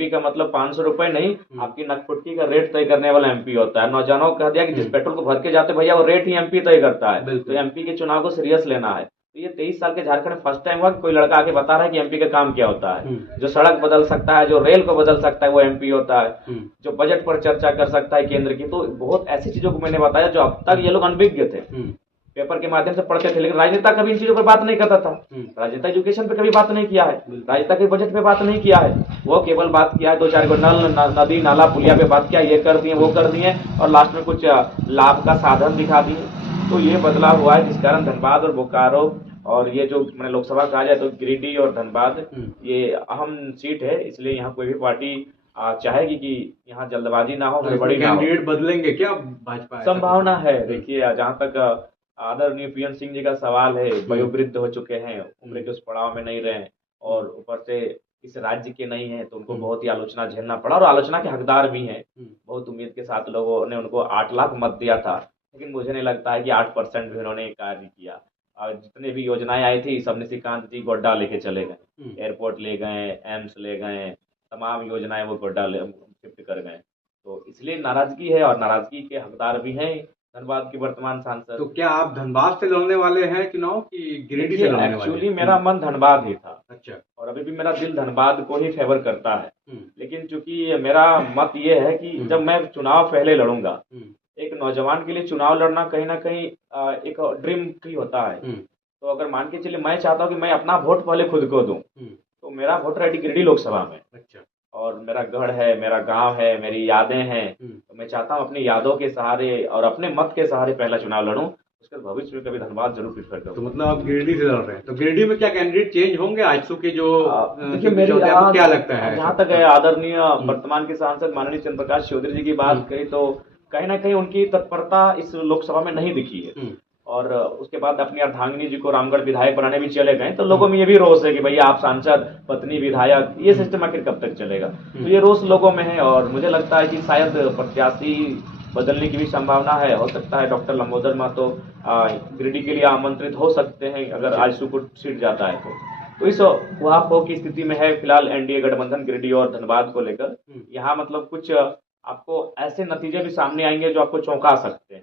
MP का मतलब 500 रुपए नहीं, आपकी नकफुटकी का रेट तय करने वाला एमपी होता है। नौजवानों को कह दिया कि जिस पेट्रोल को भर के जाते भैया वो रेट ही एमपी तय करता है। तो एमपी के चुनाव को सीरियस लेना है। तो ये 23 साल के झारखंड में फर्स्ट टाइम हुआ कि कोई लड़का आके बता रहा है कि एमपी का काम क्या होता है। जो सड़क बदल सकता है, जो रेल को बदल सकता है, वो एमपी होता है। जो बजट पर चर्चा कर सकता है केंद्र की, तो बहुत ऐसी चीजों को मैंने बताया जो अब तक ये लोग अनभिज्ञ थे। पेपर के माध्यम से पढ़ते थे, लेकिन राजनेता कभी इन चीजों पर बात नहीं करता था। राजनेता एजुकेशन पे कभी बात नहीं किया है, राजनेता के बजट पे बात नहीं किया है। वो केवल बात किया है 2-4 गो नदी नाला पुलिया पे बात किया, ये कर दिए वो कर दिए, और लास्ट में कुछ लाभ का साधन दिखा दिए। तो ये बदलाव हुआ है, जिस कारण धनबाद और बोकारो और ये जो मैंने लोकसभा कहा जाए तो गिरिडीह और धनबाद ये अहम सीट है। इसलिए यहाँ कोई भी पार्टी चाहेगी कि यहाँ जल्दबाजी ना हो, गड़बड़ी ना हो। कैंडिडेट बदलेंगे क्या भाजपा? संभावना है। देखिए, जहां तक आदरणीय पीएन सिंह जी का सवाल है, वयोवृद्ध हो चुके हैं, उम्र के उस पड़ाव में नहीं रहे, और ऊपर से इस राज्य के नहीं है, तो उनको बहुत ही आलोचना झेलना पड़ा, और आलोचना के हकदार भी हैं। बहुत उम्मीद के साथ लोगों ने उनको 8 लाख मत दिया था, लेकिन मुझे नहीं लगता है कि 8% भी उन्होंने कार्य किया। और जितने भी योजनाएं आई थी सब निशिकांत जी गोड्डा लेके चले गए, एयरपोर्ट ले गए, एम्स ले गए, तमाम योजनाएं वो गोड्डा शिफ्ट कर गए। तो इसलिए नाराजगी है, और नाराजगी के हकदार भी हैं धनबाद के वर्तमान सांसद। तो क्या आप धनबाद से लड़ने वाले हैं चुनाव कि गिरिडीह से लड़ने वाले हैं? एक्चुअली मेरा मन धनबाद ही था। अच्छा। और अभी भी मेरा दिल धनबाद को ही फेवर करता है। लेकिन चूंकि मेरा मत ये है कि जब मैं चुनाव पहले लड़ूंगा, एक नौजवान के लिए चुनाव लड़ना कहीं ना कहीं एक ड्रीम ही होता है। तो अगर मान के चलिए मैं चाहता हूँ कि मैं अपना वोट पहले खुद को दूं, तो मेरा वोटर आईडी गिरिडीह लोकसभा में। अच्छा। और मेरा गढ़ है, मेरा गांव है, मेरी यादें हैं, तो मैं चाहता हूँ अपनी यादों के सहारे और अपने मत के सहारे पहला चुनाव लड़ूं, उसके बाद भविष्य में कभी धनबाद जरूर प्रीफर करूँ। तो मतलब आप गिरिडीह से लड़ रहे हैं, तो गिरिडीह में क्या कैंडिडेट चेंज होंगे आजसू के जो देखिए, मेरी आपको क्या लगता है? जहाँ तक है आदरणीय वर्तमान के सांसद माननीय चंद्र प्रकाश चौधरी जी की बात कही, तो कहीं ना कहीं उनकी तत्परता इस लोकसभा में नहीं दिखी है। और उसके बाद अपनी अर्धांगिनी जी को रामगढ़ विधायक बनाने भी चले गए, तो लोगों में ये भी रोष है कि भैया आप सांसद, पत्नी विधायक, ये सिस्टम आखिर कब तक चलेगा। तो ये रोष लोगों में है, और मुझे लगता है कि शायद प्रत्याशी बदलने की भी संभावना है। हो सकता है डॉक्टर लंबोदर महतो गिरिडीह के लिए आमंत्रित हो सकते हैं अगर आजसू को सीट जाता है तो इस उहापोह की स्थिति में है फिलहाल एनडीए गठबंधन गिरिडीह और धनबाद को लेकर। यहाँ मतलब कुछ आपको ऐसे नतीजे भी सामने आएंगे जो आपको चौंका सकते हैं।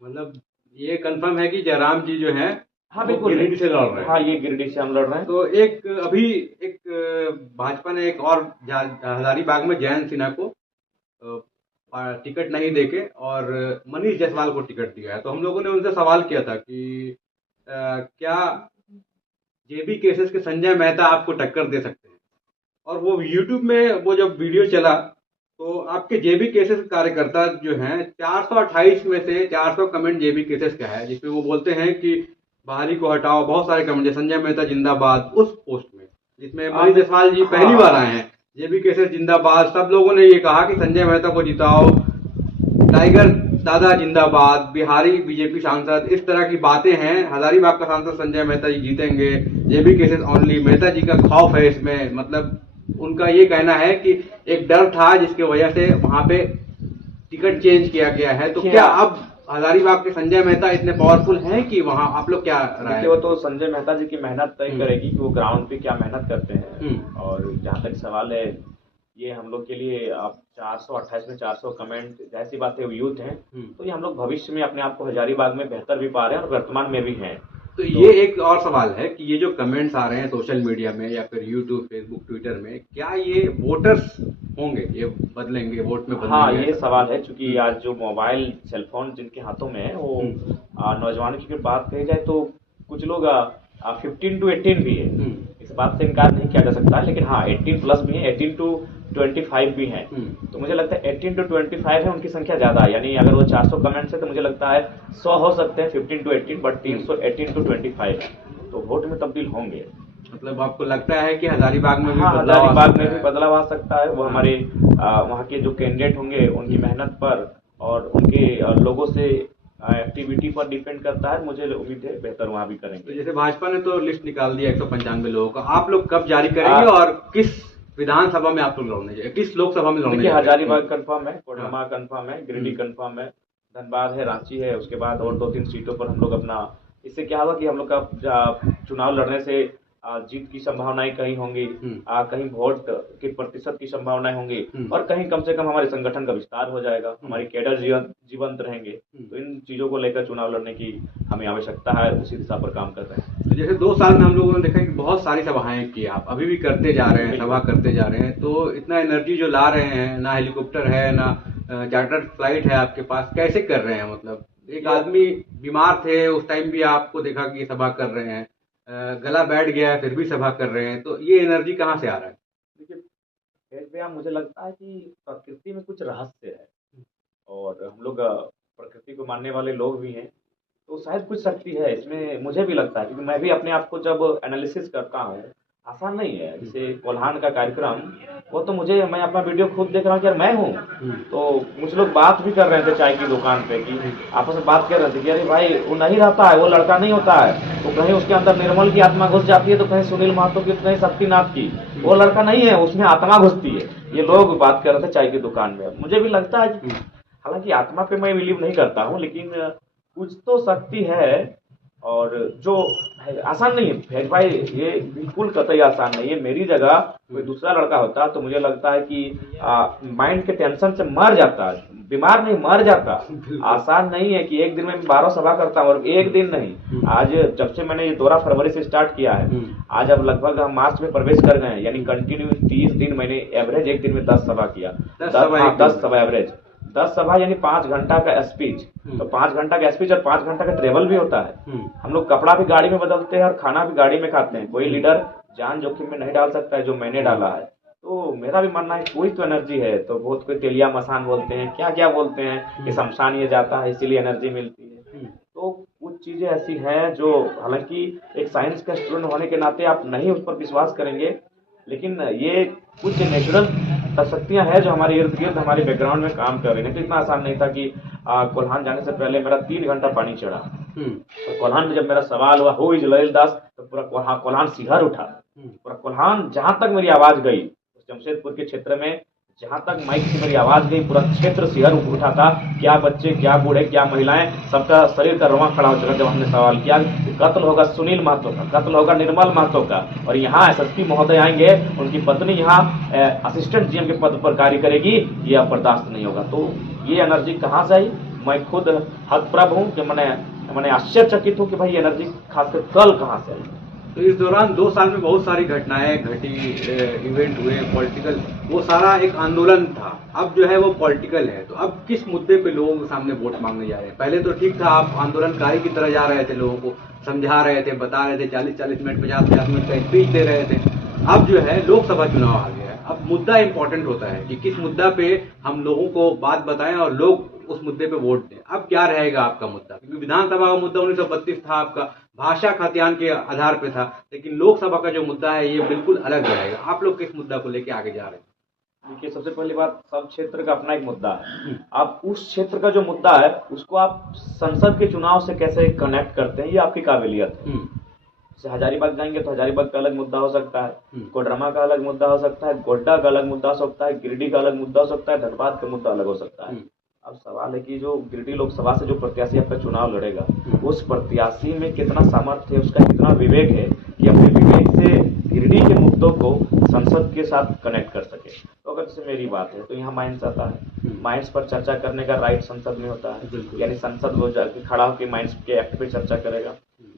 मतलब ये कंफर्म है कि जयराम जी जो हैं, हाँ बिल्कुल, गिरिडीह से लड़ रहे हैं। हाँ, ये गिरिडीह से हम लड़ रहे हैं। तो एक भाजपा ने एक और हजारीबाग में जयंत सिन्हा को टिकट नहीं देके और मनीष जायसवाल को टिकट दिया है। तो हम लोगों ने उनसे सवाल किया था कि क्या जेबी केसेस के संजय मेहता आपको टक्कर दे सकते हैं? और वो यूट्यूब में वो जब वीडियो चला तो आपके जेबी केसेस कार्यकर्ता जो हैं 428 में से 400 कमेंट जेबी केसेस का है, जिसमें वो बोलते हैं कि बाहरी को हटाओ, बहुत सारे कमेंट, संजय मेहता जिंदाबाद उस पोस्ट में, जिसमें मनीष जायसवाल जी पहली बार आए हैं। जेबी केसेस जिंदाबाद, सब लोगों ने ये कहा कि संजय मेहता को जिताओ, टाइगर दादा जिंदाबाद, बिहारी बीजेपी सांसद, इस तरह की बातें हैं। हजारीबाग का सांसद संजय मेहता जी जीतेंगे, जेबी केसेस ओनली, मेहता जी का खौफ है इसमें। मतलब उनका ये कहना है कि एक डर था जिसकी वजह से वहां पे टिकट चेंज किया गया है। तो क्या अब हजारीबाग के संजय मेहता इतने पावरफुल हैं कि वहां आप लोग क्या राय? वो तो संजय मेहता जी की मेहनत तय करेगी कि वो ग्राउंड पे क्या मेहनत करते हैं। और जहाँ तक सवाल है, ये हम लोग के लिए अब 428 में 400 कमेंट, जैसी बात है, यूथ हैं, तो ये हम लोग भविष्य में अपने आप को हजारीबाग में बेहतर भी पा रहे हैं और वर्तमान में भी हैं। तो ये एक और सवाल है कि ये जो कमेंट्स आ रहे हैं सोशल मीडिया में या फिर यूट्यूब, फेसबुक, ट्विटर में, क्या ये वोटर्स होंगे, ये बदलेंगे, वोट में बदलेंगे? हाँ, ये सवाल है, क्योंकि आज जो मोबाइल सेलफोन जिनके हाथों में है, वो नौजवानों की बात कही जाए तो कुछ लोग 15 to 18 भी है, इस बात से इनकार नहीं किया जा सकता। लेकिन हाँ, 18+ भी है, 18 to 25 भी हैं। तो मुझे लगता है 18 to 25 है, उनकी संख्या ज्यादा है। यानी अगर वो 400 कमेंट्स है तो मुझे लगता है 100 हो सकते हैं 15 to 18, बट 18 to 25 है, तो वोट में तब्दील होंगे। मतलब आपको लगता है कि हजारीबाग में भी हजारीबाग में भी बदलाव आ सकता है। वो हमारे वहाँ के जो कैंडिडेट होंगे उनकी मेहनत पर और उनके लोगों से एक्टिविटी पर डिपेंड करता है। मुझे उम्मीद है बेहतर वहाँ भी करेंगे। तो जैसे भाजपा ने तो लिस्ट निकाल दिया 195 लोगों का, आप लोग कब जारी करेंगे और किस विधानसभा में आप लोग लड़ने जाएंगे, किस लोकसभा में लड़ने? हजारीबाग कंफर्म है, कोडरमा कंफर्म है, गिरिडीह कंफर्म है, धनबाद है, रांची है, उसके बाद और 2-3 सीटों पर हम लोग अपना, इससे क्या होगा कि हम लोग का चुनाव लड़ने से जीत की संभावनाएं कहीं होंगी, कहीं वोट के प्रतिशत की संभावनाएं होंगी, और कहीं कम से कम हमारे संगठन का विस्तार हो जाएगा, हमारी कैडर जीवंत रहेंगे। तो इन चीजों को लेकर चुनाव लड़ने की हमें आवश्यकता है, उसी दिशा पर काम कर रहे हैं। तो जैसे 2 साल में हम लोगों ने देखा कि बहुत सारी सभाएं की, आप अभी भी करते जा रहे हैं, सभा करते जा रहे हैं, तो इतना एनर्जी जो ला रहे हैं, ना हेलीकॉप्टर है ना चार्टर्ड फ्लाइट है आपके पास, कैसे कर रहे हैं? मतलब एक आदमी बीमार थे उस टाइम भी आपको देखा कि सभा कर रहे हैं, गला बैठ गया है फिर भी सभा कर रहे हैं, तो ये एनर्जी कहाँ से आ रहा है? देखिए भैया, मुझे लगता है कि प्रकृति में कुछ रहस्य है, और हम लोग प्रकृति को मानने वाले लोग भी हैं, तो शायद कुछ शक्ति है इसमें, मुझे भी लगता है, क्योंकि मैं भी अपने आप को जब एनालिसिस करता हूँ, आसान नहीं है। जैसे कोल्हान का कार्यक्रम, वो तो मुझे, मैं अपना वीडियो खुद देख रहा हूँ कि यार मैं हूँ, तो कुछ लोग बात भी कर रहे थे चाय की दुकान पे, कि आपस में बात कर रहे थे कि अरे भाई वो नहीं रहता है, वो लड़का नहीं होता है, तो कहीं उसके अंदर निर्मल की आत्मा घुस जाती है, तो कहीं सुनील महतो की, तो कहीं शक्तिनाथ की, वो लड़का नहीं है, उसमें आत्मा घुसती है। ये लोग बात कर रहे थे चाय की दुकान में। मुझे भी लगता है कि हालांकि आत्मा पे मैं बिलीव नहीं करता हूँ, लेकिन कुछ तो शक्ति है, और जो आसान नहीं है फैज भाई, ये बिल्कुल कतई आसान नहीं है। मेरी जगह कोई दूसरा लड़का होता तो मुझे लगता है कि माइंड के टेंशन से मर जाता, बीमार नहीं मर जाता। आसान नहीं है कि एक दिन में 12 सभा करता हूँ, और एक दिन नहीं। आज जब से मैंने ये दौरा फरवरी से स्टार्ट किया है, आज अब लगभग हम मार्च में प्रवेश कर गए हैं, यानी कंटिन्यू 30 दिन मैंने एवरेज एक दिन में 10 सभा किया, 10 सभा एवरेज, 10 सभा यानी 5 घंटा का स्पीच। तो 5 घंटा का स्पीच और 5 घंटा का ट्रेवल भी होता है। हम लोग कपड़ा भी गाड़ी में बदलते हैं और खाना भी गाड़ी में खाते हैं। कोई लीडर जान जोखिम में नहीं डाल सकता है जो मैंने डाला है। तो मेरा भी मानना है कोई तो एनर्जी है, तो बहुत कोई तेलिया मसान बोलते हैं, क्या क्या बोलते हैं कि शमशान ये जाता है इसीलिए एनर्जी मिलती है। तो कुछ चीजें ऐसी हैं जो, हालांकि एक साइंस का स्टूडेंट होने के नाते आप नहीं उस पर विश्वास करेंगे, लेकिन ये कुछ नेचुरल शक्तियां हैं जो हमारे इर्द गिर्द हमारे बैकग्राउंड में काम कर रही हैं। तो इतना आसान नहीं था कि कोल्हान जाने से पहले मेरा 3 घंटा पानी चढ़ा। तो कोल्हान में जब मेरा सवाल हुआ हु इज ललित दास, तो पूरा कोल्हान सिहर उठा। पूरा कोल्हान, जहां तक मेरी आवाज गई जमशेदपुर के क्षेत्र में, जहां तक माइक से मेरी आवाज गई, पूरा क्षेत्र सिहर उठा था। क्या बच्चे, क्या बूढ़े, क्या महिलाएं, सबका शरीर का रोमा खड़ा हो चुका जब हमने सवाल किया कि कत्ल होगा सुनील महतो का, कत्ल होगा निर्मल महतो का, और यहाँ एसएसपी महोदय आएंगे, उनकी पत्नी यहाँ असिस्टेंट जीएम के पद पर कार्य करेगी, ये अब बर्दाश्त नहीं होगा। तो ये एनर्जी कहाँ से आई? मैं खुद हतप्रभ हूँ कि मैंने आश्चर्यचकित हूँ कि भाई एनर्जी खासकर कल कहाँ से आई। तो इस दौरान 2 साल में बहुत सारी घटनाएं घटी, इवेंट हुए पॉलिटिकल, वो सारा एक आंदोलन था। अब जो है वो पॉलिटिकल है, तो अब किस मुद्दे पे लोगों के सामने वोट मांगने जा रहे हैं? पहले तो ठीक था, आप आंदोलनकारी की तरह जा रहे थे, लोगों को समझा रहे थे, बता रहे थे, 40-40 मिनट 50-50 मिनट का स्पीच दे रहे थे। अब जो है लोकसभा चुनाव आ गया है, अब मुद्दा इंपॉर्टेंट होता है कि किस मुद्दा पे हम लोगों को बात बताएं और लोग उस मुद्दे पे वोट दें। अब क्या रहेगा आपका मुद्दा? क्योंकि विधानसभा का मुद्दा 1932 था, आपका भाषा खतियान के आधार पे था, लेकिन लोकसभा का जो मुद्दा है ये बिल्कुल अलग रहेगा। आप लोग किस मुद्दा को लेके आगे जा रहे हैं? देखिए, सबसे पहली बात, सब क्षेत्र का अपना एक मुद्दा है। आप उस क्षेत्र का जो मुद्दा है उसको आप संसद के चुनाव से कैसे कनेक्ट करते हैं, ये आपकी काबिलियत है। जैसे हजारीबाग जाएंगे तो हजारीबाग का अलग मुद्दा हो सकता है, कोडरमा का अलग मुद्दा हो सकता है, गोड्डा का अलग मुद्दा हो सकता है, गिरिडीह का अलग मुद्दा हो सकता है, धनबाद का मुद्दा अलग हो सकता है। अब सवाल है कि जो गिरिडीह लोकसभा से जो प्रत्याशी आपका चुनाव लड़ेगा, उस प्रत्याशी में कितना सामर्थ्य है, उसका कितना विवेक है कि अपने विवेक से गिरिडीह के मुद्दों को संसद के साथ कनेक्ट कर सके। तो अगर जैसे मेरी बात है तो यहाँ माइंस आता है, माइंस पर चर्चा करने का राइट संसद में होता है, यानी संसद वो जाके खड़ा होकर माइंस के एक्ट पे चर्चा करेगा।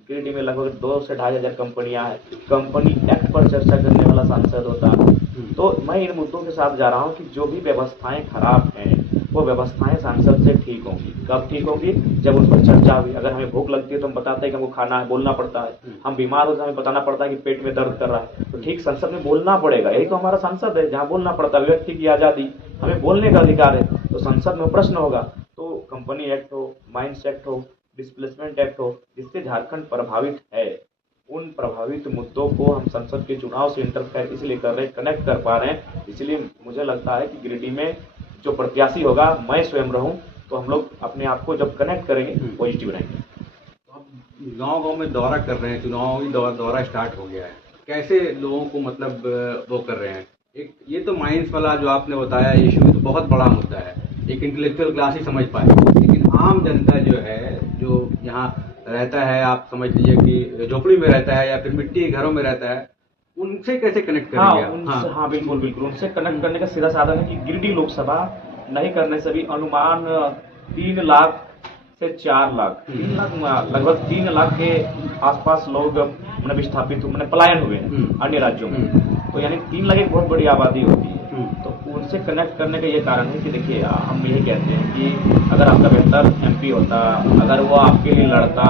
गिरिडीह में लगभग 2 से 2.5 हजार कंपनियां हैं, कंपनी एक्ट पर चर्चा करने वाला सांसद होता है। तो मैं इन मुद्दों के साथ जा रहा हूँ कि जो भी व्यवस्थाएं खराब हैं वो व्यवस्थाएं सांसद से ठीक होंगी। कब ठीक होंगी? जब उन पर चर्चा हुई। अगर हमें भूख लगती है तो हम बताते हैं कि हमको खाना है, बोलना पड़ता है। हम बीमार हो तो हमें बताना पड़ता है कि पेट में दर्द कर रहा है, तो ठीक संसद में बोलना पड़ेगा। यही तो हमारा संसद है, जहाँ बोलना पड़ता है, व्यक्ति की आजादी, हमें बोलने का अधिकार है। तो संसद में प्रश्न होगा, तो कंपनी एक्ट हो, माइंस एक्ट हो, डिस्प्लेसमेंट एक्ट हो, जिससे झारखंड प्रभावित है, उन प्रभावित मुद्दों को हम संसद के चुनाव से इंटरफेयर इसलिए कर रहे हैं, कनेक्ट कर पा रहे हैं। इसलिए मुझे लगता है कि गिरिडीह में जो प्रत्याशी होगा, मैं स्वयं रहूं, तो हम लोग अपने आप को जब कनेक्ट करेंगे पॉजिटिव रहेंगे। आप गांव-गांव में दौरा कर रहे हैं, चुनावी दौरा स्टार्ट हो गया है, कैसे लोगों को मतलब वो कर रहे हैं? एक ये तो माइंस वाला जो आपने बताया इशू तो बहुत बड़ा मुद्दा है, एक इंटेलेक्चुअल क्लास ही समझ पाए, लेकिन आम जनता जो है, जो यहाँ रहता है, आप समझ लीजिए कि झोपड़ी में रहता है या फिर मिट्टी के घरों में रहता है, उनसे कैसे कनेक्ट करेंगे आप? हाँ बिल्कुल बिल्कुल, उनसे कनेक्ट करने का सीधा साधन है कि गिरिडीह लोकसभा नहीं करने से भी अनुमान 3 लाख से 4 लाख, 3 लाख लगभग 3 लाख के आसपास लोग मैंने विस्थापित मैंने पलायन हुए हैं अन्य राज्यों में। तो यानी 3 लाख एक बहुत बड़ी आबादी होती है। तो उनसे कनेक्ट करने का ये कारण है कि देखिए, हम यही कहते हैं कि अगर आपका बेहतर एमपी होता, अगर वो आपके लिए लड़ता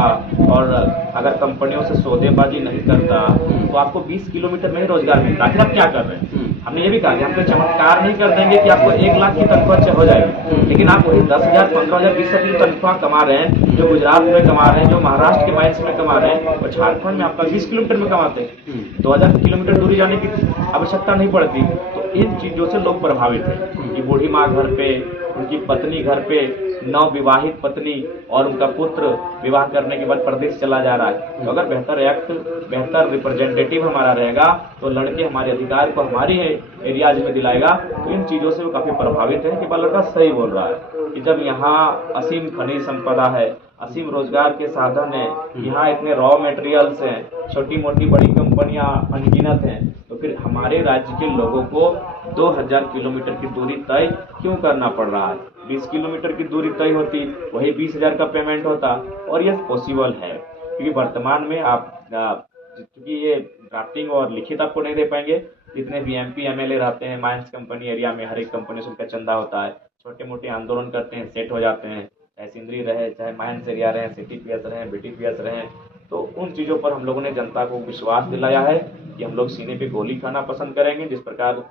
और अगर कंपनियों से सौदेबाजी नहीं करता, तो आपको 20 किलोमीटर में ही रोजगार मिलता। आखिर आप क्या कर रहे हैं? हमने ये भी कहा कि हम कोई चमत्कार नहीं कर देंगे कि आपको 1 लाख की तनख्वाह हो जाएगी, लेकिन आप वही 10,000, 15,000, 20,000 की तनख्वाह कमा रहे हैं, जो गुजरात में कमा रहे हैं, जो महाराष्ट्र के माइंस में कमा रहे हैं, और झारखंड में आपका 20 किलोमीटर में कमाते हैं। 2000 किलोमीटर दूरी जाने की आवश्यकता नहीं पड़ती। तो इन चीजों से लोग प्रभावित हैं। उनकी बूढ़ी माँ घर पे, उनकी पत्नी घर पे, नवविवाहित पत्नी और उनका पुत्र विवाह करने के बाद प्रदेश चला जा रहा है। तो अगर बेहतर एक्ट, बेहतर रिप्रेजेंटेटिव हमारा रहेगा, तो लड़के हमारे अधिकार को हमारी एरियाज में दिलाएगा। तो इन चीजों से वो काफी प्रभावित है कि लड़का सही बोल रहा है कि जब यहाँ असीम खनिज संपदा है, असीम रोजगार के साधन है, यहाँ इतने रॉ मटेरियल्स हैं, छोटी मोटी बड़ी कंपनियां अनगिनत हैं, तो फिर हमारे राज्य के लोगों को 2000 किलोमीटर की दूरी तय क्यों करना पड़ रहा है? 20 किलोमीटर की दूरी तय होती, वही 20,000 का पेमेंट होता। और यह पॉसिबल है क्योंकि वर्तमान में आप क्योंकि ये ड्राफ्टिंग और लिखित आपको नहीं दे पाएंगे। जितने भी एमपी एमएलए रहते हैं माइंस कंपनी एरिया में, हर एक कंपनी से उनका चंदा होता है, छोटे मोटे आंदोलन करते हैं, सेट हो जाते हैं, चाहे सिंदरी रहे, चाहे माइंस एरिया रहे, सीटीपीएस रहे, बीटीपीएस रहे। तो उन चीज़ों पर हम लोगों ने जनता को विश्वास दिलाया है कि हम लोग सीने पे गोली खाना पसंद करेंगे, जिस प्रकार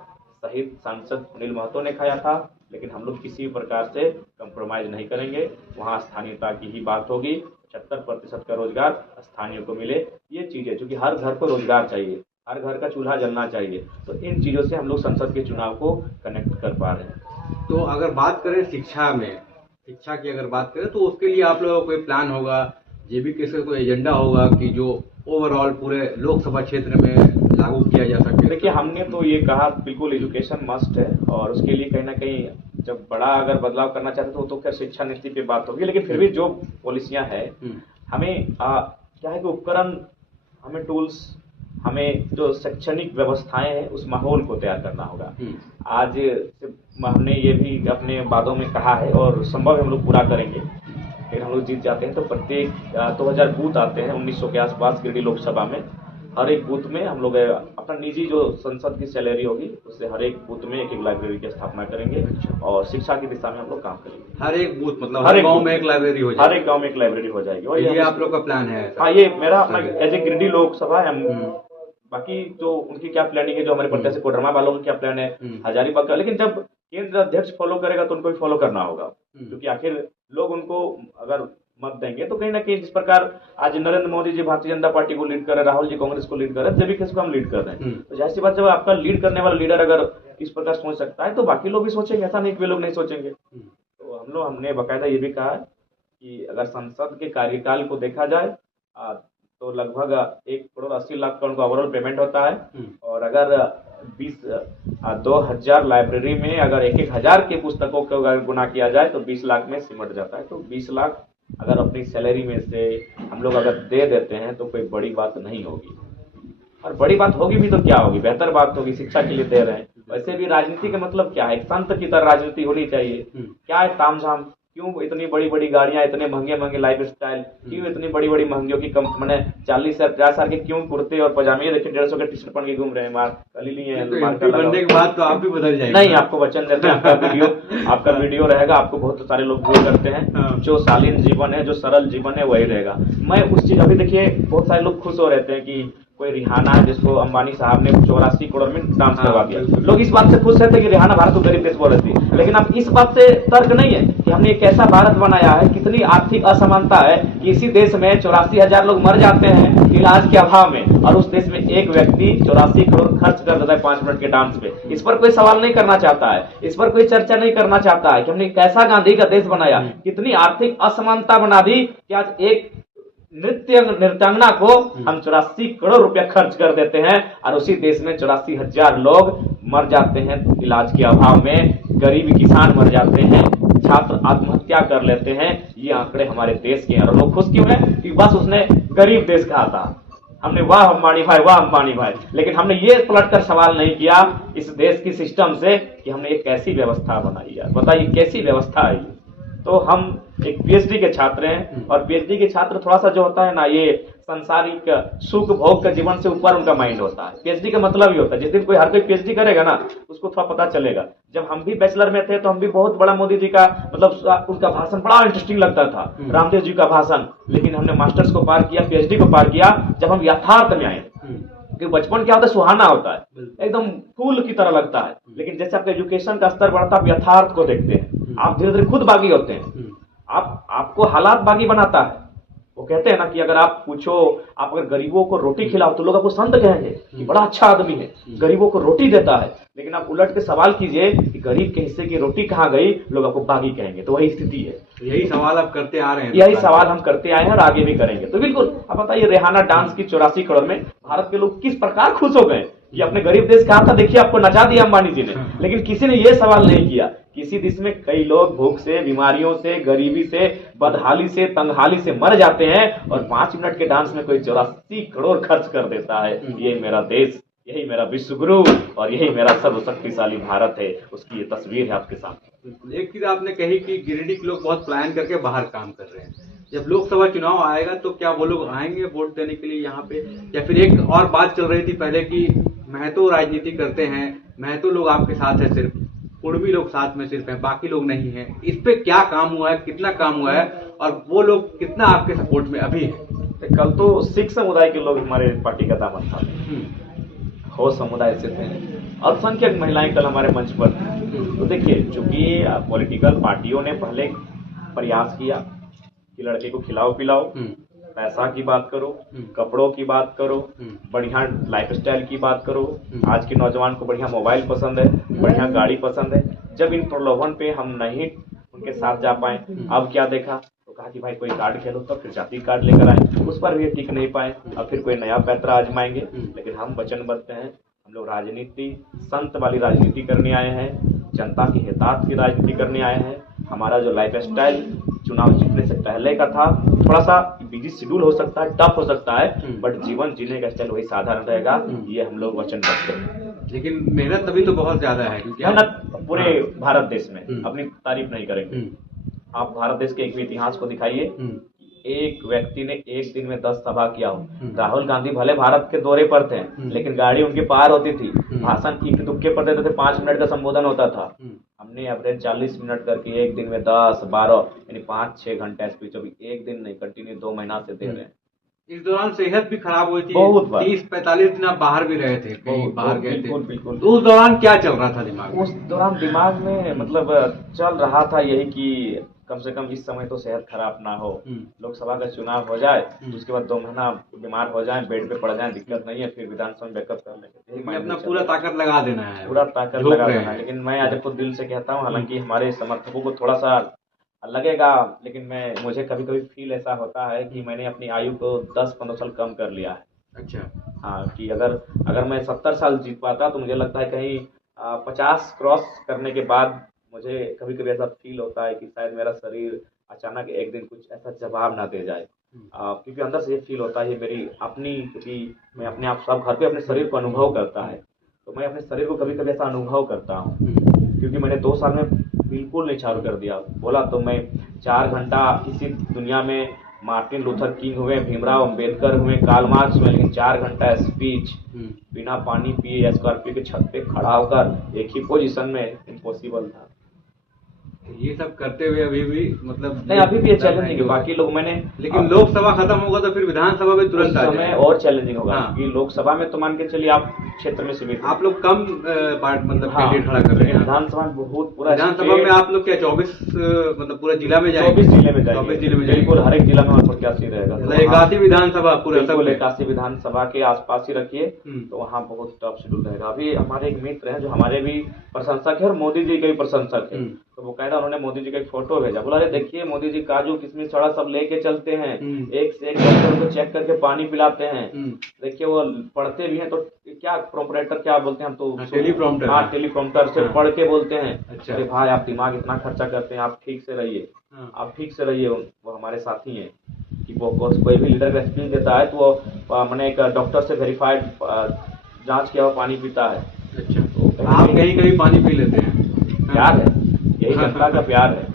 शहीद सांसद सुनील महतो ने खाया था, लेकिन हम लोग किसी प्रकार से कंप्रोमाइज नहीं करेंगे। वहाँ स्थानीयता की ही बात होगी। 75% का रोजगार स्थानीय को मिले, ये चीज़ें, क्योंकि हर घर को रोजगार चाहिए, हर घर का चूल्हा जलना चाहिए। तो इन चीज़ों से हम लोग संसद के चुनाव को कनेक्ट कर पा रहे हैं। तो अगर बात करें शिक्षा की अगर बात करें, तो उसके लिए आप लोगों का कोई प्लान होगा, जेबीके से कोई एजेंडा होगा कि जो ओवरऑल पूरे लोकसभा क्षेत्र में लागू किया जा सके? देखिए, हमने तो ये कहा बिल्कुल एजुकेशन मस्ट है, और उसके लिए कहीं ना कहीं जब बड़ा अगर बदलाव करना चाहते तो खैर शिक्षा नीति पे बात होगी, लेकिन फिर भी जो पॉलिसियां है, हमें क्या है कि उपकरण, हमें टूल्स, हमें जो शैक्षणिक व्यवस्थाएं हैं उस माहौल को तैयार करना होगा। आज हमने ये भी अपने वादों में कहा है और संभव हम लोग पूरा करेंगे। फिर हम लोग जीत जाते हैं तो प्रत्येक 2000 बूथ आते हैं 1900 के आसपास गिरिडीह लोकसभा में। हर एक बूथ में हम लोग अपना निजी जो संसद की सैलरी होगी उससे हर एक बूथ में एक लाइब्रेरी की स्थापना करेंगे और शिक्षा की दिशा में हम लोग काम करेंगे। हर एक बूथ मतलब हर गांव में एक लाइब्रेरी हो जाएगी? हर एक गांव में एक लाइब्रेरी हो जाएगी। और ये आप लोग का प्लान है? हाँ, ये मेरा अपना एज ए गिरिडीह लोकसभा है। बाकी जो उनकी क्या प्लानिंग है, जो हमारे प्रत्याशी कोडरमा वालों का क्या प्लान है, हजारीबाग का, लेकिन जब केंद्र अध्यक्ष फॉलो करेगा तो उनको भी फॉलो करना होगा, क्योंकि आखिर लोग उनको अगर मत देंगे तो कहीं ना कहीं जिस प्रकार आज नरेंद्र मोदी जी भारतीय जनता पार्टी को लीड कर रहे हैं, राहुल जी कांग्रेस को लीड कर रहे हैं, जब भी किसको हम लीड कर रहे हैं, तो जाहिर सी बात जब आपका लीड करने वाला लीडर अगर इस प्रकार सोच सकता है तो बाकी लोग भी सोचेंगे। ऐसा नहीं कि वे लोग नहीं सोचेंगे। तो हमने बाकायदा ये भी कहा है कि अगर संसद के कार्यकाल को देखा जाए तो लगभग 1,80,00,000 का उनको ओवरऑल पेमेंट होता है। और अगर 2000 लाइब्रेरी में अगर 1,000 की पुस्तकों को अगर गुना किया जाए तो 20 लाख में सिमट जाता है। तो 20 लाख अगर अपनी सैलरी में से हम लोग अगर दे देते हैं तो कोई बड़ी बात नहीं होगी, और बड़ी बात होगी भी तो क्या होगी, बेहतर बात होगी। शिक्षा के लिए दे रहे हैं। वैसे भी राजनीति का मतलब क्या है, एक संत की तरह राजनीति होनी चाहिए। क्या है तामझाम, क्यों इतनी बड़ी बड़ी गाड़ियां, इतने महंगे महंगे लाइफ स्टाइल, क्यों इतनी बड़ी बड़ी महंगियों की मैंने 40 से 50 साल के क्यों कुर्ते और पजामे, ये देखिए 150 के टी शर्ट पहन के घूम रहे हैं, मार कली लिए हैं। बनने के बाद तो आप भी बदल जाएंगे। नहीं, आपको वचन देते हैं, आपका वीडियो रहेगा, आपको बहुत सारे लोग व्यू करते हैं। जो शालीन जीवन है, जो सरल जीवन है, वही रहेगा। मैं उस चीज, अभी देखिए बहुत सारे लोग खुश हो रहते हैं कि कोई रिहाना है जिसको अंबानी साहब ने 84 करोड़ में डांस करवा दिया। लोग इस बात से खुश रहते हैं कि रिहाना भारत को गरीब देश बोल रही थी, लेकिन अब इस बात से तर्क नहीं है कि हमने एक ऐसा भारत बनाया है, कितनी आर्थिक असमानता है कि इसी देश में 84,000 लोग मर जाते हैं इलाज के अभाव में, और उस देश में एक व्यक्ति 84 करोड़ खर्च कर देता है 5 मिनट के डांस पे। इस पर कोई सवाल नहीं करना चाहता है, इस पर कोई चर्चा नहीं करना चाहता है कि हमने कैसा गांधी का देश बनाया, कितनी आर्थिक असमानता बना दी कि आज एक नृत्यांगना को हम 84 करोड़ रुपया खर्च कर देते हैं और उसी देश में 84,000 लोग मर जाते हैं इलाज के अभाव में, गरीब किसान मर जाते हैं, छात्र आत्महत्या कर लेते हैं, ये आंकड़े हमारे देश के हैं। और लोग खुश क्यों हैं कि बस उसने गरीब देश कहा था, हमने वाह अंबानी भाई, वाह अंबानी भाई। लेकिन हमने ये पलटकर सवाल नहीं किया इस देश की सिस्टम से कि हमने एक कैसी व्यवस्था बनाई है, बताइए कैसी व्यवस्था है ये। तो हम एक पीएचडी के छात्र हैं, और पीएचडी के छात्र थोड़ा सा जो होता है ना, ये सांसारिक सुख भोग का जीवन से ऊपर उनका माइंड होता है। पीएचडी का मतलब ही होता है, जिस दिन कोई हर कोई पीएचडी करेगा ना, उसको थोड़ा पता चलेगा। जब हम भी बैचलर में थे तो हम भी बहुत बड़ा मोदी जी का मतलब उनका भाषण बड़ा इंटरेस्टिंग लगता था, रामदेव जी का भाषण। लेकिन हमने मास्टर्स को पार किया, पीएचडी को पार किया, जब हम यथार्थ में आए। कि बचपन क्या होता है, सुहाना होता है, एकदम फूल की तरह लगता है। लेकिन जैसे आपका एजुकेशन का स्तर बढ़ता है, आप यथार्थ को देखते हैं, आप धीरे धीरे खुद बागी होते हैं। आपको हालात बागी बनाता है। वो कहते हैं ना कि अगर आप पूछो, आप अगर गरीबों को रोटी खिलाओ तो लोग आपको संत कहेंगे कि बड़ा अच्छा आदमी है, गरीबों को रोटी देता है। लेकिन आप उलट के सवाल कीजिए कि गरीब के हिस्से की रोटी कहाँ गई, लोग आपको बागी कहेंगे। तो वही स्थिति है। यही सवाल आप करते आ रहे हैं, यही सवाल हम करते आए हैं और आगे भी करेंगे। तो बिल्कुल अब बताइए, रेहाना डांस की 84 करोड़ में भारत के लोग किस प्रकार खुश हो गए कि अपने गरीब देश कहा था, देखिए आपको नचा दिया अंबानी जी ने। लेकिन किसी ने यह सवाल नहीं किया, किसी देश में कई लोग भूख से, बीमारियों से, गरीबी से, बदहाली से, तंगहाली से मर जाते हैं, और 5 मिनट के डांस में कोई 84 करोड़ खर्च कर देता है। ये मेरा देश, यही मेरा विश्व गुरु और यही मेरा सर्वशक्तिशाली भारत है, उसकी ये तस्वीर है आपके सामने। एक चीज आपने कही कि गिरिडीह के लोग बहुत प्लान करके बाहर काम कर रहे हैं। जब लोकसभा चुनाव आएगा तो क्या वो लोग आएंगे वोट देने के लिए यहाँ पे? या फिर एक और बात चल रही थी पहले कि महतो राजनीति करते हैं, महतो लोग आपके साथ है, सिर्फ कुर्मी लोग साथ में सिर्फ हैं, बाकी लोग नहीं है। इस पे क्या काम हुआ है, कितना काम हुआ है, और वो लोग कितना आपके सपोर्ट में अभी है? कल तो सिख समुदाय के लोग हमारे पार्टी का दामन थामे, हो समुदाय से थे, अल्पसंख्यक महिलाएं कल हमारे मंच पर थी। तो देखिए, चूंकि पॉलिटिकल पार्टियों ने पहले प्रयास किया कि लड़के को खिलाओ पिलाओ, पैसा की बात करो, कपड़ों की बात करो, बढ़िया लाइफस्टाइल की बात करो। आज के नौजवान को बढ़िया मोबाइल पसंद है, बढ़िया गाड़ी पसंद है। जब इन प्रलोभन पे हम नहीं उनके साथ जा पाए, अब क्या देखा तो कहा कि भाई कोई कार्ड खेलो, तो फिर जाति कार्ड लेकर आए, उस पर भी टिक नहीं पाए, अब फिर कोई नया पैतरा आजमाएंगे। लेकिन हम वचनबद्ध हैं, हम लोग राजनीति संत वाली राजनीति करने आए हैं, जनता की हितार्थ की राजनीति करने आए हैं। हमारा जो लाइफ स्टाइल चुनाव जीतने से पहले का था, थोड़ा सा बिजी शेड्यूल हो सकता है, टफ हो सकता है, बट जीवन जीने का स्टाइल वही साधारण रहेगा, ये हम लोग वचनबद्ध हैं। लेकिन मेहनत अभी तो बहुत ज्यादा है, क्योंकि मेहनत पूरे भारत देश में, अपनी तारीफ नहीं करेंगे। आप भारत देश के एक भी इतिहास को दिखाइए, एक व्यक्ति ने एक दिन में 10 सभा किया हो। राहुल गांधी भले भारत के दौरे पर थे, लेकिन गाड़ी उनकी पार होती थी, भाषण इक्के दुक्के पर देते थे, 5 मिनट का संबोधन होता था। हमने एवरेज 40 मिनट करके एक दिन में 10, 12 यानी 5-6 घंटा स्पीच, अभी एक दिन नहीं, कंटिन्यू 2 महीना से दे रहे हैं। इस दौरान सेहत भी खराब हुई थी, बहुत बार 30-45 दिन आप बाहर भी रहे थे, कहीं बाहर गए थे। बिल्कुल। तो उस दौरान क्या चल रहा था दिमाग में? उस दौरान दिमाग में मतलब चल रहा था यही कि कम से कम इस समय तो सेहत खराब ना हो, लोकसभा का चुनाव हो जाए, उसके बाद 2 महीना बीमार हो जाए, बेड पे पड़ जाए, दिक्कत नहीं है, फिर विधानसभा में बैकअप कर लेंगे। अपना पूरा ताकत लगा देना है, पूरा ताकत लगा देना है। लेकिन मैं आज खुद दिल से कहता हूँ, हालांकि हमारे समर्थकों को थोड़ा सा लगेगा, लेकिन मुझे कभी कभी फील ऐसा होता है कि मैंने अपनी आयु को 10-15 साल कम कर लिया है। अच्छा। हाँ, कि अगर मैं 70 साल जीत पाता तो मुझे लगता है कहीं 50 क्रॉस करने के बाद मुझे कभी कभी ऐसा फील होता है कि शायद मेरा शरीर अचानक एक दिन कुछ ऐसा जवाब ना दे जाए। क्योंकि अंदर से ये फील होता है, ये मेरी अपनी, क्योंकि मैं अपने आप सब घर पे अपने शरीर को अनुभव करता है, तो मैं अपने शरीर को कभी कभी ऐसा अनुभव करता हूँ। क्योंकि मैंने 2 साल में बिल्कुल नहीं चालू कर दिया, बोला तो मैं 4 घंटा इसी दुनिया में मार्टिन लूथर किंग हुए, भीमराव अंबेडकर हुए, कार्ल मार्क्स हुए, लेकिन 4 घंटा स्पीच बिना पानी पिए स्कॉर्पियो के छत पे खड़ा होकर एक ही पोजीशन में इम्पॉसिबल था। ये सब करते हुए अभी भी मतलब नहीं, अभी भी ये चैलेंजिंग है। बाकी लोग लेकिन लोकसभा खत्म होगा तो फिर विधानसभा में तुरंत आ समय और चैलेंजिंग होगा। क्योंकि लोकसभा में तो मान के चलिए आप क्षेत्र में सीमित, आप लोग कम मतलब कैंडिडेट खड़ा कर रहे हैं। विधानसभा में बहुत पूरा, विधानसभा में आप लोग क्या 24 मतलब पूरा जिला में जाएंगे? 24 जिले में जाएंगे, 24 जिले में बिल्कुल, हर एक जिला में हमारा प्रत्याशी रहेगा। 81 विधानसभा पूरे सब 81 विधानसभा के आसपास ही रखिए, तो वहाँ बहुत टफ शेड्यूल रहेगा। अभी हमारे एक मित्र हैं जो हमारे भी प्रशंसक है और मोदी जी के भी प्रशंसक है, तो वो कहता उन्होंने मोदी जी का एक फोटो भेजा, बोला अरे देखिए मोदी जी काजू किशमिश छड़ा सब लेके चलते हैं, एक से एक डॉक्टर को चेक करके पानी पिलाते हैं, देखिए वो पढ़ते भी हैं तो क्या प्रोपरेटर क्या बोलते हैं हम तो टेलीप्रॉम्प्टर। हाँ, टेलीप्रॉम्प्टर से हाँ। पढ़ के बोलते हैं अच्छा। कि भाई आप दिमाग इतना खर्चा करते हैं, आप ठीक से रहिए, हाँ। आप ठीक से रहिए। वो हमारे साथी हैं कि वो कोई भी लीडर का स्पीच देता है तो वो मैंने एक डॉक्टर से वेरीफाइड जांच किया हुआ पानी पीता है। अच्छा, तो आप कहीं कहीं पानी पी लेते हैं। प्यार है, यही जनता का प्यार है।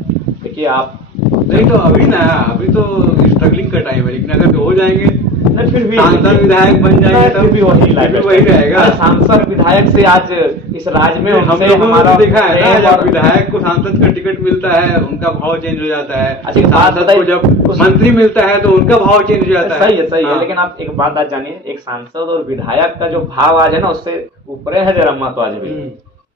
देखिए आप नहीं तो अभी तो स्ट्रगलिंग का टाइम है, लेकिन अगर हो जाएंगे नहीं, फिर भी सांसद विधायक बन जाएंगे फिर भी वही लाइफ वही रहेगा। सांसद विधायक से आज इस राज्य में हम उनसे लोगों ने हमारा देखा है ना, प्रेम जब और- विधायक को सांसद का टिकट मिलता है उनका भाव चेंज हो जाता है। अच्छा, एक बात सांसद बताइए, को जब मंत्री मिलता है तो उनका भाव चेंज हो जाता है। सही है, सही है। हाँ। लेकिन आप एक बात आज जानिए, एक सांसद और विधायक का जो भाव आज है ना, उससे ऊपर है जयराम महतो आज भी।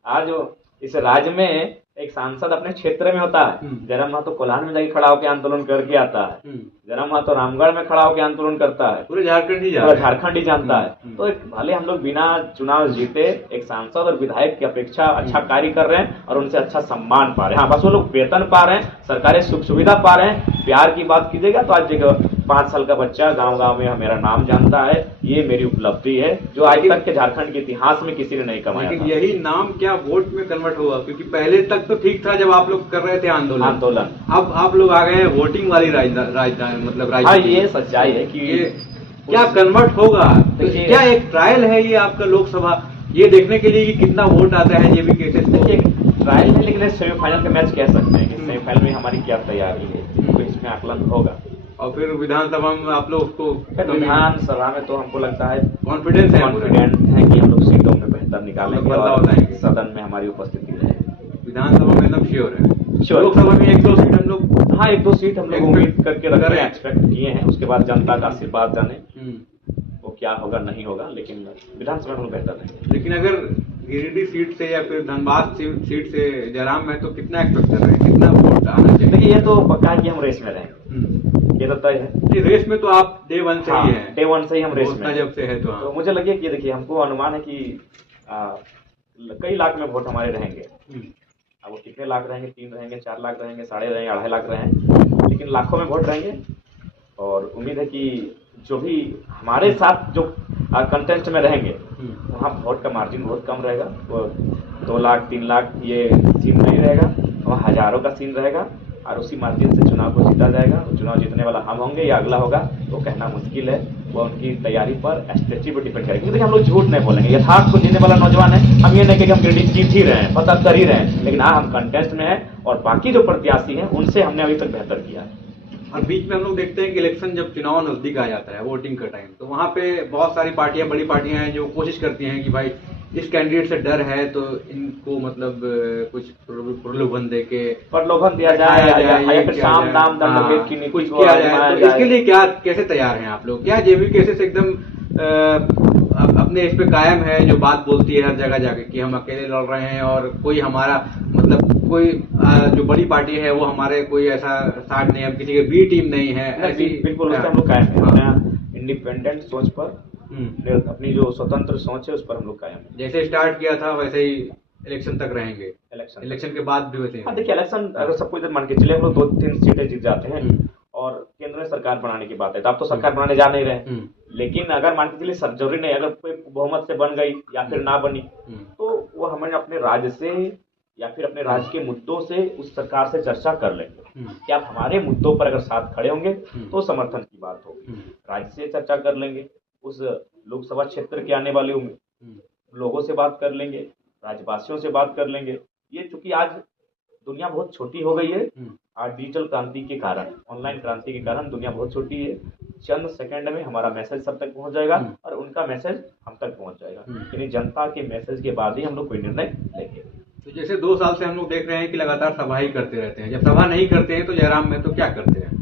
आज इस राज्य में एक सांसद अपने क्षेत्र में होता है। जयराम महतो कोल्हान में जाके खड़ा होकर आंदोलन करके आता है, जयराम महतो रामगढ़ में खड़ा होकर आंदोलन करता है, पूरे झारखंड ही पूरा झारखंड ही जानता है। तो भले हम लोग बिना चुनाव जीते एक सांसद और विधायक की अपेक्षा अच्छा कार्य कर रहे हैं और उनसे अच्छा सम्मान पा रहे हैं। हाँ, बस वो लोग वेतन पा रहे हैं, सरकारी सुख सुविधा पा रहे हैं। प्यार की बात कीजिएगा तो आज देखो 5 साल का बच्चा गांव गांव में मेरा नाम जानता है, ये मेरी उपलब्धि है जो आज तक के झारखंड के इतिहास में किसी ने नहीं कमाया लेकिन था। यही नाम क्या वोट में कन्वर्ट होगा? क्योंकि पहले तक तो ठीक था जब आप लोग कर रहे थे आंदोलन। अब आप लोग आ गए हैं वोटिंग वाली राजधानी, मतलब हाँ, राजनीति। ये सच्चाई है कि ये क्या कन्वर्ट होगा? तो देखिए- क्या एक ट्रायल है ये आपका लोकसभा, ये देखने के लिए कि कितना वोट आता है जेबी केसेस को? देखिए ट्रायल है, लेकिन सेमीफाइनल का मैच कह सकते हैं कि सेमीफाइनल में हमारी क्या तैयारी है, तो इसमें आकलन होगा। और फिर विधानसभा में आप लोग उसको विधानसभा में तो हमको लगता है कॉन्फिडेंस है कॉन्फिडेंट है कि हम लोग सीटों में बेहतर निकालेंगे बदलाव और लाएंगे। सदन में हमारी उपस्थिति रहेगी। विधानसभा में एकदम श्योर है। Sure। लोकसभा में 1-2 सीट हम लोग हाँ, 1-2 सीट हम लोग Expect उम्मीद करके रख रहे हैं, करें। एक्सपेक्ट किए हैं। उसके बाद जनता का आशीर्वाद जाने वो क्या होगा नहीं होगा, लेकिन विधानसभा में हम लोग बेहतर रहेंगे। लेकिन अगर गिरिडीह सीट से या फिर धनबाद सीट से जयराम महतो कितना एक्सपेक्ट कर रहे हैं, कितना वोट आना चाहिए? देखिए ये तो पक्का है कि हम रेस में रहेंगे, ये तो तय है। नहीं, रेस में तो आप डे 1 से ही हैं। डे 1 से ही हम रेस में घोषणा हैं। जब से है तो हाँ। तो मुझे लगे कि देखिए हमको अनुमान है कि कई लाख में वोट हमारे रहेंगे। अब वो कितने लाख रहेंगे, 3 रहेंगे, 4 लाख रहेंगे, 2.5 रहेंगे, 2.5 लाख रहेंगे, लेकिन लाखों में वोट रहेंगे। और उम्मीद है कि जो भी हमारे साथ जो कंटेस्ट में रहेंगे वहाँ वोट का मार्जिन बहुत कम रहेगा। वो 2 लाख 3 लाख ये सीन नहीं रहेगा, वहाँ हजारों का सीन रहेगा और उसी मार्जिन से चुनाव को जीता जाएगा। चुनाव जीतने वाला हम होंगे या अगला होगा वो कहना मुश्किल है, वो उनकी तैयारी पर स्ट्रेटजी पर डिपेंड करेगी। देखिए हम लोग झूठ नहीं बोलेंगे, यथार्थ को जीने वाला नौजवान है। हम ये नहीं कि हम गिरिडीह जीत ही रहे हैं, पता कर ही रहे हैं, लेकिन हाँ हम कंटेस्ट में हैं और बाकी जो प्रत्याशी हैं उनसे हमने अभी तक बेहतर किया है। और बीच में हम लोग देखते हैं कि इलेक्शन जब चुनाव नजदीक आ जाता है, वोटिंग का टाइम, तो वहाँ पे बहुत सारी पार्टियां, बड़ी पार्टियां हैं जो कोशिश करती हैं कि भाई इस कैंडिडेट से डर है तो इनको मतलब कुछ प्रलोभन दे के प्रलोभन दिया जाए या फिर साम दाम दंड की नीति कुछ को किया जाए। आजमाया तो जाए। इसके लिए क्या कैसे तैयार हैं आप लोग? क्या जेबी केसेस एकदम अपने इस पे कायम है, जो बात बोलती है हर जगह जाके कि हम अकेले लड़ रहे हैं और कोई हमारा मतलब कोई जो बड़ी पार्टी है वो हमारे कोई ऐसा साथ नहीं है, किसी की बी टीम नहीं है, ऐसी बिल्कुल उससे हम लोग कायम है। अपना इंडिपेंडेंट सोच पर, अपनी जो स्वतंत्र सोच है उस पर हम लोग कायम है। जैसे स्टार्ट किया था वैसे ही इलेक्शन तक रहेंगे, इलेक्शन के बाद भी वैसे ही। हाँ देखिए, इलेक्शन अगर सब कुछ मान के चले हम लोग 2-3 सीटें जीत जाते हैं और केंद्र में सरकार बनाने की बात है, तो आप तो सरकार बनाने जा नहीं रहे, लेकिन अगर मान के चलिए सब जरूरी नहीं, अगर कोई बहुमत से बन गई या फिर ना बनी तो वो हमें अपने राज्य से या फिर अपने राज्य के मुद्दों से उस सरकार से चर्चा कर लेंगे कि आप हमारे मुद्दों पर अगर साथ खड़े होंगे तो समर्थन की बात होगी। राज्य से चर्चा कर लेंगे, उस लोकसभा क्षेत्र के आने वाले लोगों से बात कर लेंगे, राज्यवासियों से बात कर लेंगे। ये चूंकि आज दुनिया बहुत छोटी हो गई है, आज डिजिटल क्रांति के कारण, ऑनलाइन क्रांति के कारण दुनिया बहुत छोटी है। चंद सेकंड में हमारा मैसेज सब तक पहुंच जाएगा और उनका मैसेज हम तक पहुंच जाएगा, यानी जनता के मैसेज के बाद ही हम लोग कोई निर्णय लेंगे। तो जैसे 2 साल से हम लोग देख रहे हैं कि लगातार सभा ही करते रहते हैं, जब सभा नहीं करते हैं तो जयराम महतो क्या करते हैं?